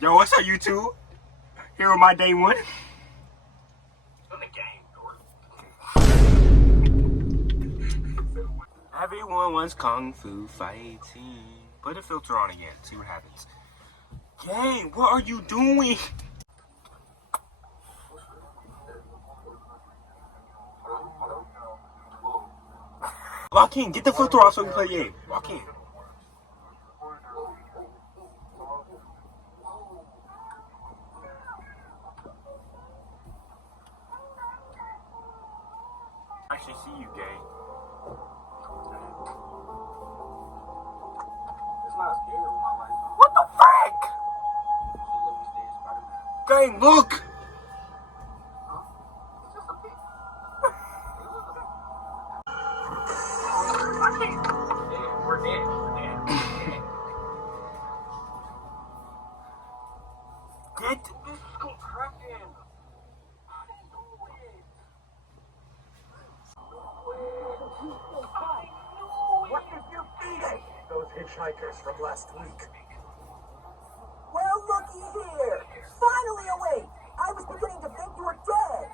Yo, what's up, YouTube? Here with my day one. Everyone wants kung fu fighting. Put a filter on again. See what happens. Gang, what are you doing? Joaquin, get the filter off so we can play the game. Joaquin. I actually see you, gang. What the frick? Gang, look! We're dead. Get this go cracking. What if you feed it? Those hitchhikers from last week. Well, looky here. Finally awake. I was beginning to think you were dead.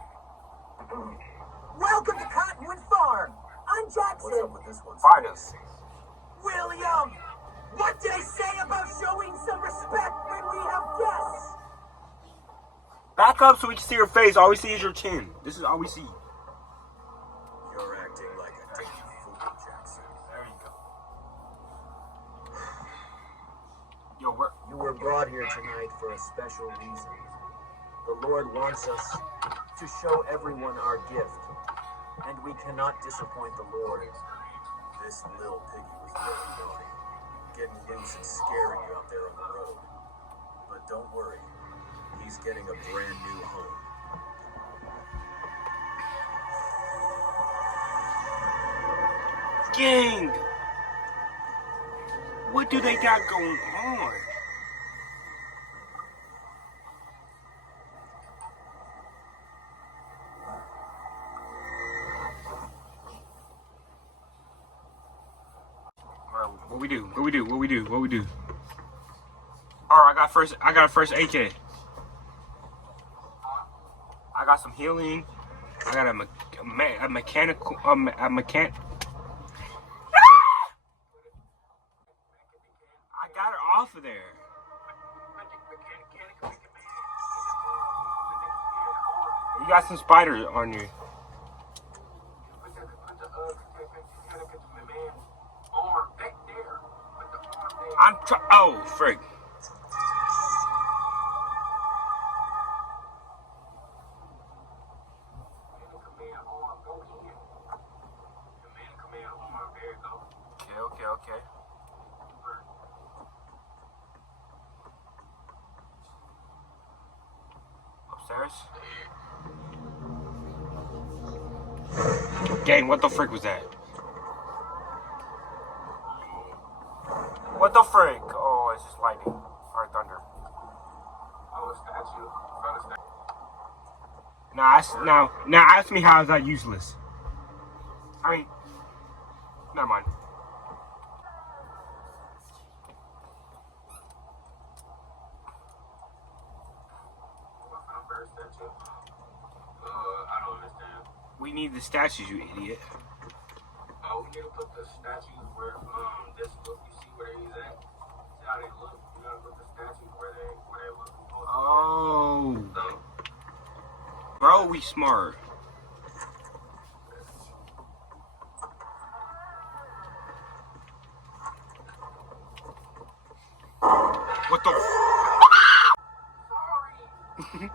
Welcome to Cottonwood Farm. I'm Jackson. What's up with this one? Find us. William, what did I say about showing some respect when we have guests? Back up so we can see your face. All we see is your chin. This is all we see. You're acting like a damn fool, Jackson. There you go. Yo, where? You were brought here tonight for a special reason. The Lord wants us to show everyone our gift, and we cannot disappoint the Lord. This little piggy was really naughty, getting loose and scaring you out there on the road. But don't worry, he's getting a brand new home. Gang! What do they got going on? What we do? Alright, I got a first AK. I got some healing. I got a mechanical I got her off of there. You got some spiders on you. Oh, frick. Okay. Upstairs? Gang, what the frick was that? What the frick? Oh, it's just lightning. Or thunder. Oh, a statue. Now ask me how is that useless? I mean, never mind. I don't understand. We need the statues, you idiot. We need to put the statues where this look. You see where he's at. See how they look. You gotta put the statues where they look. Oh, bro, we smart. What the? Sorry.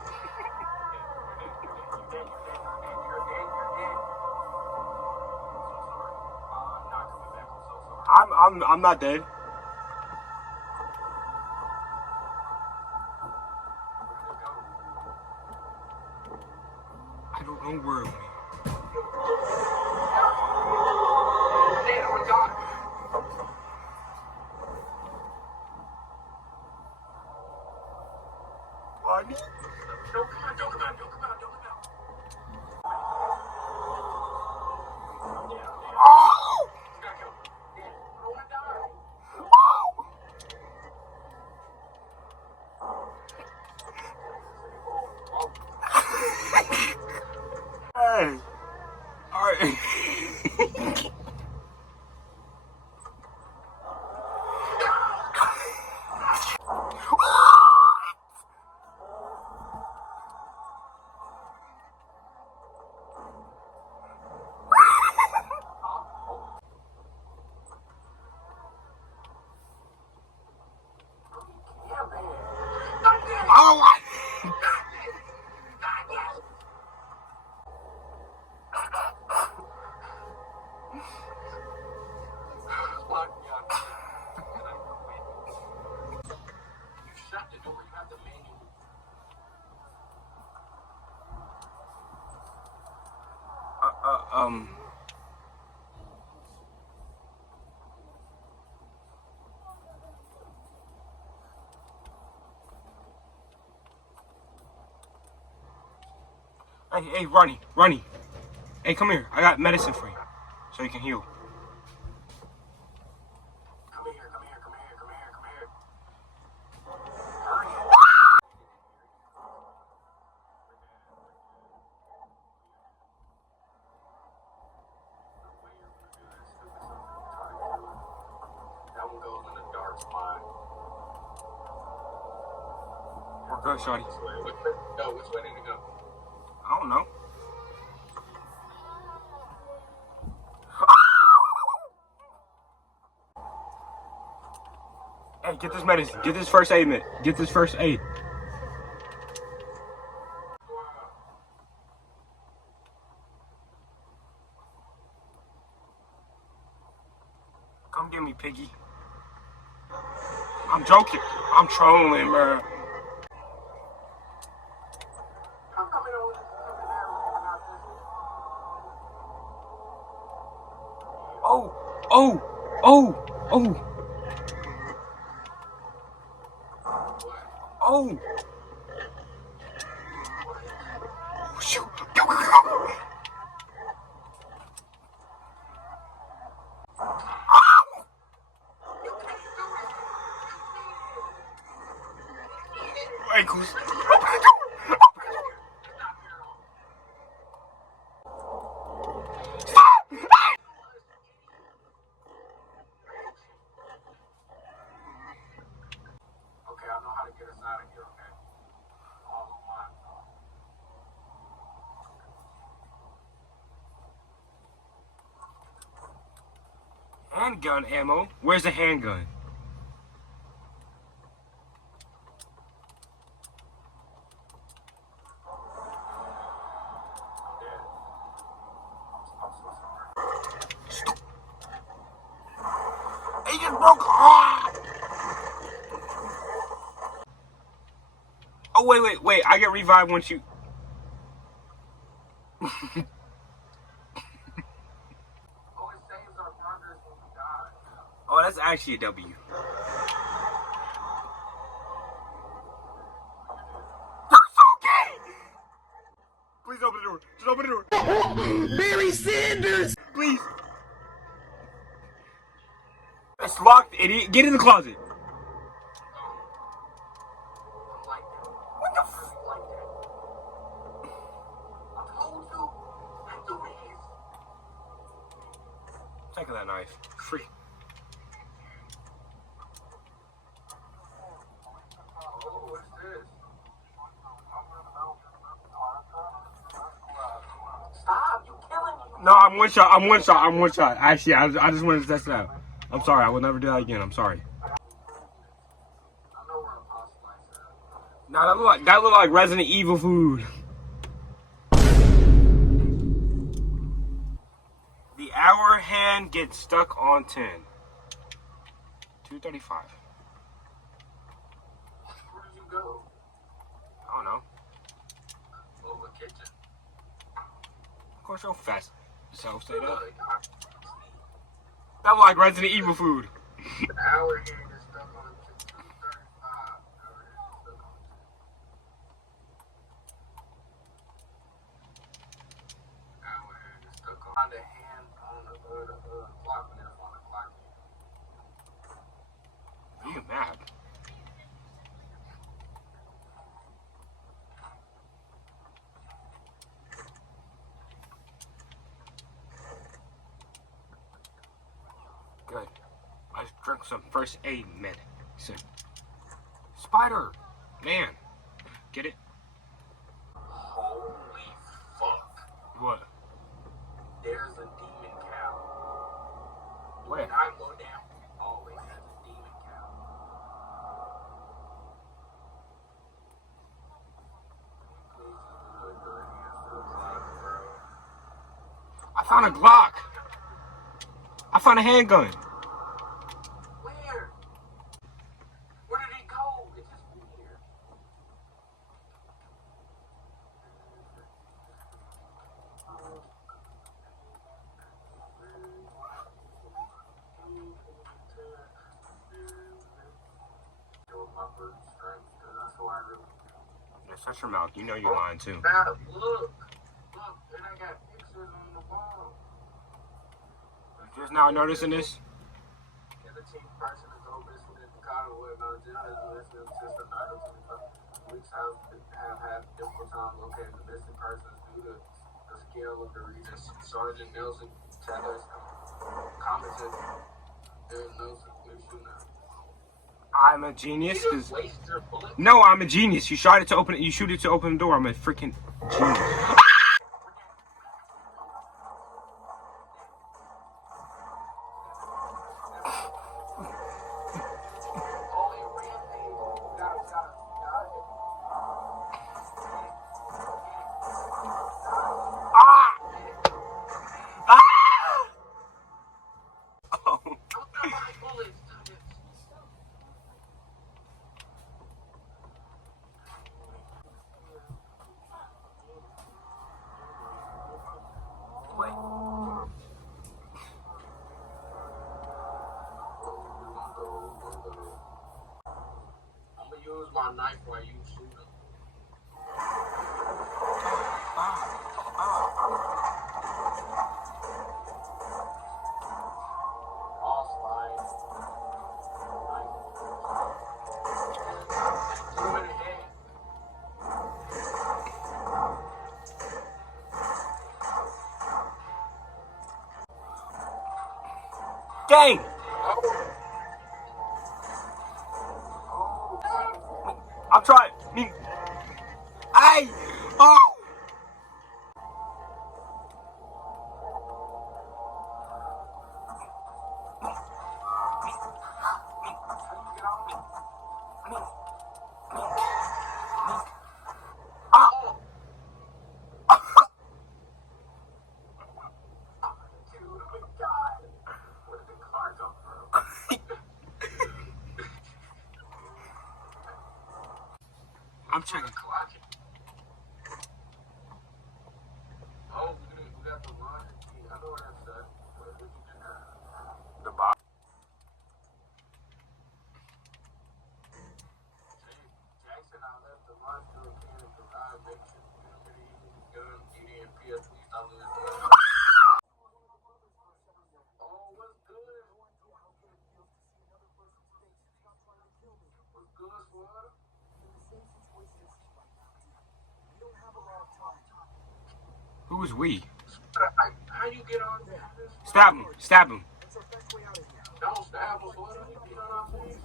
I'm not dead. I don't know where we. Bonnie? Don't come out. Oh! Hey. Alright. Oh, You shut the door. You have the manual. um. Hey, Ronnie. Hey, come here. I got medicine for you, so you can heal. Come here. That one goes in the dark spot. We're good, shorty. Which way did it go? I don't know. Hey, get this medicine. Get this first aid mitt. Get this first aid. Come get me, piggy. I'm joking. I'm trolling, bro. I'm coming over there. Oh. Oh. Shoot. Ankles. Open the door. Okay, I know how to get us out of here, okay? All on mine. Handgun ammo? Where's the handgun? I'm so sorry. He just broke. Ah! Oh, wait. I get revived once you. Oh, it saves our progress when we die. Oh, that's actually a W. That's okay. Please open the door. Just open the door. Barry Sanders. Please. It's locked, idiot. Get in the closet. I'm like that. What the f? Like that. I told you. I do this. Take that knife. Free. Oh, what's this? Stop! You killing me. No, I'm one shot. Actually, I just wanted to test it out. I'm sorry. I will never do that again. I'm sorry. I know where Apostle likes at. Nah, that look like Resident Evil food. The hour hand gets stuck on 10. 2:35. Where did you go? I don't know. Oh, the kitchen. Of course, you're fast. So say that. Good. That look like Resident Evil food. The hour hand is stuck on 2:35. Hour hand is stuck on 2. Hour hand is stuck on the hand on the clock when it's on the clock. You mad? some first aid medicine. Spider! Man. Get it? Holy fuck. What? There's a demon cow. Where? When I go down, always has a demon cow. I found a Glock. I found a handgun. Where? Where did it go? It just been here. My bird strength, because that's who I really Yeah, shut your mouth. You know you're lying too. Now, look, and I got pictures on the ball. You just now noticing this? And the chief person is over this with the car or whatnot, just as listening to the night of weeks have had difficult time locating the missing persons due to the scale of the reasons. Sergeant Nelson Taylor's commented, there's no solution now. I'm a genius. You just waste your bullet. No, I'm a genius. You shot it to open it. You shoot it to open the door. I'm a freaking genius. I'm gonna use my knife while you shoot him. All slide. Two in the head. Gang! I'm trying. Ay! Oh! I'm checking. Oh, we got the line. I know what that said. What did you do now? The box. Jackson, I left the line to a can of garage. Make sure you know that he uses his gun. EDMP, at least I lose his gun. Oh, what's good? What's good, Swat? Who is we? How you get on this? Stab him. Stab him. Don't stab us, what? You know what I'm saying?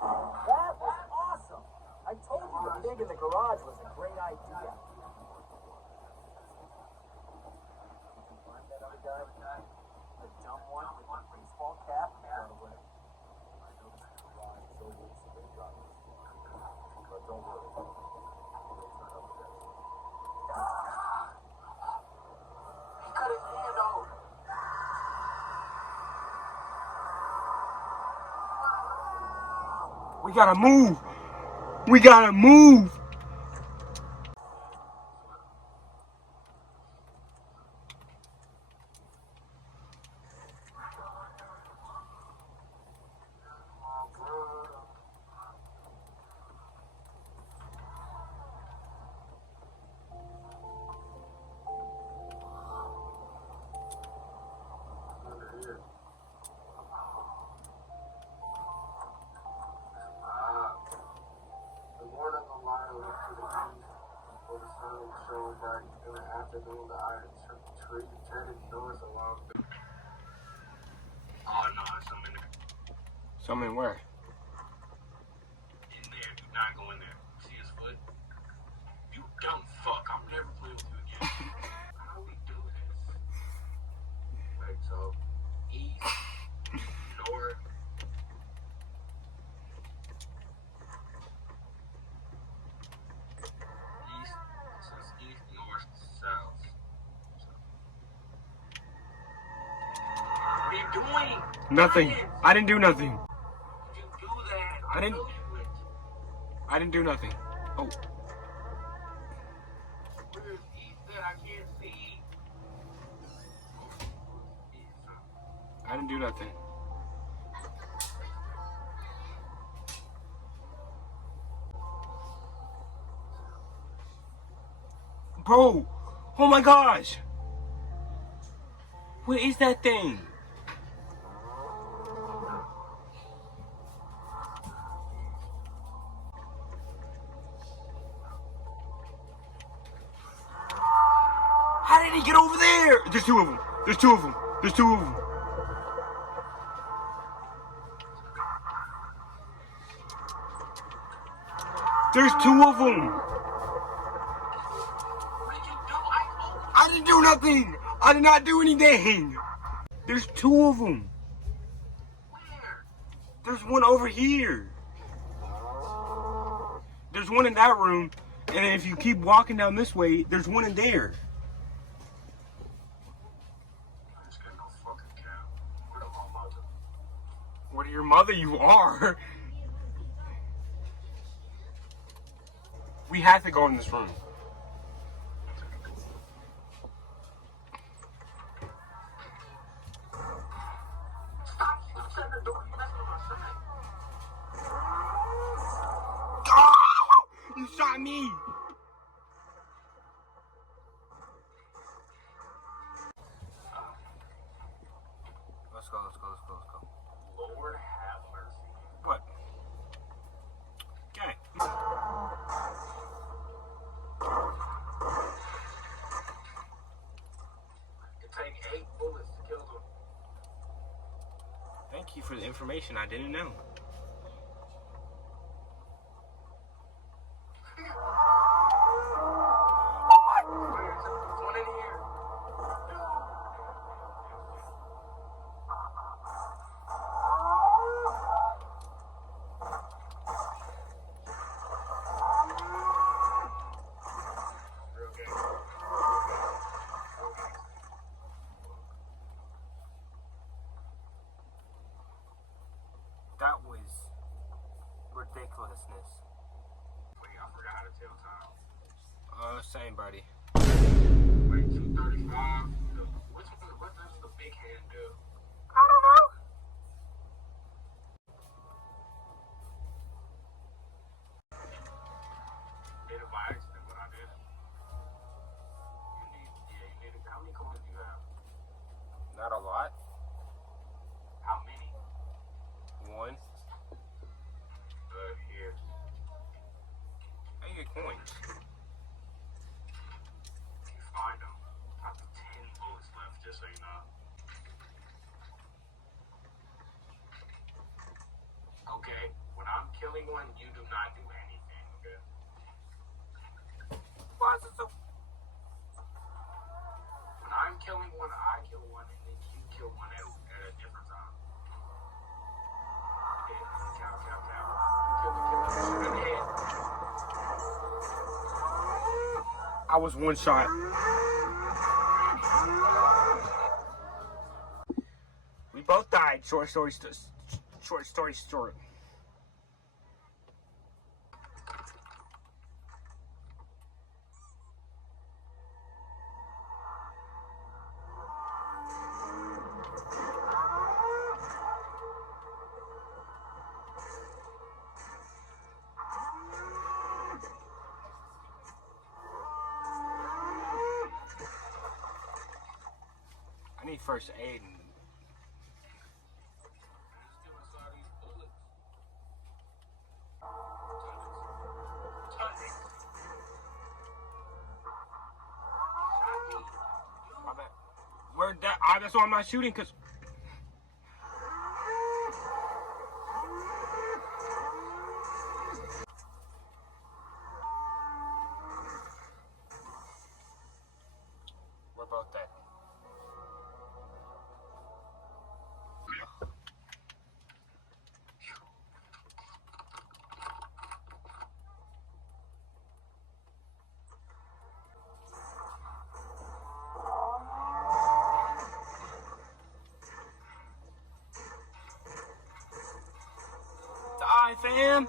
That was awesome. I told you the pig in the garage was a great idea. Find that other guy, the dumb one with the baseball cap. I know the garage is over, so they got it. But don't worry. They'll turn up the He cut his hand off. We gotta move. We gotta move. The morning the lion looked to the east, where the sun shone bright. In the afternoon, the iron tree turned north along the Come in where? In there. Do not go in there. See his foot? You dumb fuck. I'm never playing with you again. How do we do this? Right, so east, north. East, it says east, north, south. What are you doing? Nothing. Ryan, I didn't do nothing. you do that? I didn't- know you would. I didn't do nothing. Oh, Where's east that I can't see? East. I didn't do nothing. Bro, oh my gosh. What is that thing? How did he get over there? There's two of them. There's two of them. There's two of them. There's two of them. What did you do? I I didn't do nothing. I did not do anything. There's two of them. where? There's one over here. There's one in that room. And then if you keep walking down this way, there's one in there. I just got no fucking count. Where am I, mother? What are your mother? You are. We have to go in this room. Stop! Stop shutting the door. You messing with my son. Oh, you shot me. Let's go. Lord have mercy. What? Okay. It take 8 bullets to kill them. Thank you for the information I didn't know. There's one in here. Real game. Real game. That was ridiculousness. Wait, I forgot how to tell time. Same, buddy. Wait, 2:35. What does the big hand do? I don't know. Did it by accident what I did. You need how many coins do you have? Not a lot. How many? One. Here. How you get coins? You find them. I have 10 bullets left, just so you know. Okay, when I'm killing one, you do not do anything, okay? Why is it so? When I'm killing one, I kill one, and then you kill one at a different time. Okay, cow. Kill the shoot in the head. I was one shot. We both died. Short story short. I need first aid. Still inside these bullets. My bad. Where that? That's why I'm not shooting, cause fam.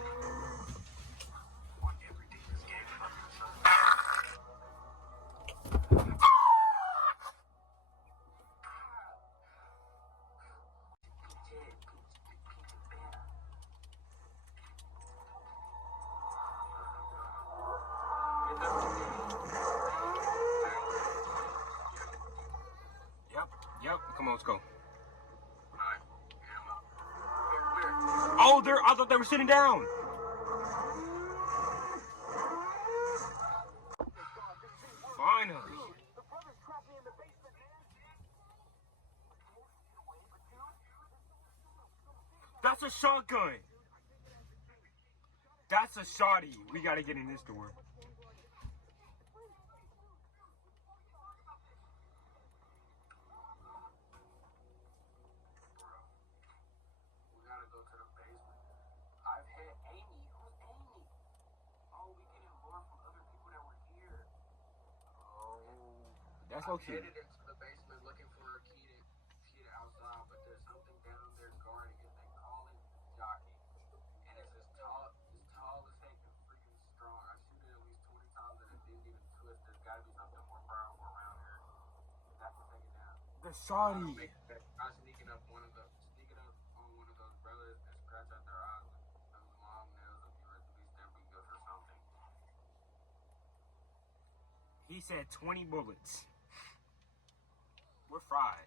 Yep. Come on, let's go. Oh, I thought they were sitting down. Finally. The brothers trapped me in the basement, man. That's a shotgun. That's a shotty. We gotta get in this door. We gotta go to the basement. I've had Amy. Who's Amy? Oh, we getting more from other people that were here. Oh, that's I'm okay. headed into the basement looking for a key to outside, but there's something down there guarding it. They call it jockey, and it's as tall as heck and freaking strong. I shoot it at least 20 times and it didn't even twist. There's got to be something more powerful around here. Have to take it down. The shotty. I'm sneaking up on one of those brothers and scratch out their eyes with those long nails of yours to be stamping guns or something. He said 20 bullets. We're fried.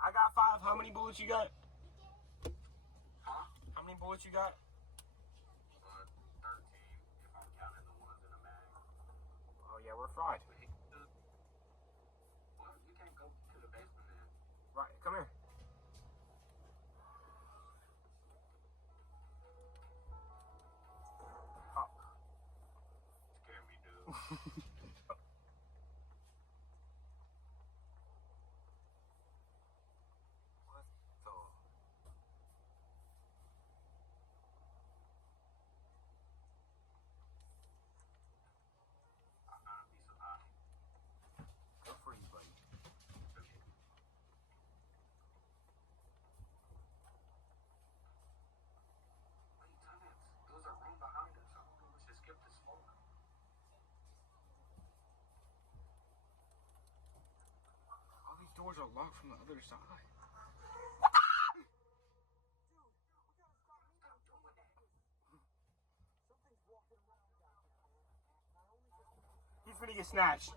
I got 5. How many bullets you got? Huh? How many bullets you got? 13, if I'm counting the ones in the mag. Oh yeah, we're fried. Well, you can't go to the basement then. Right, come here. Scare me, dude. What the? I found a piece of honey. Good for you, buddy. Wait, tenants. There's a room behind us. I don't think we should skip this floor. All these doors are locked from the other side. Stop doing that. Something's walking around down here, man. He's gonna get snatched.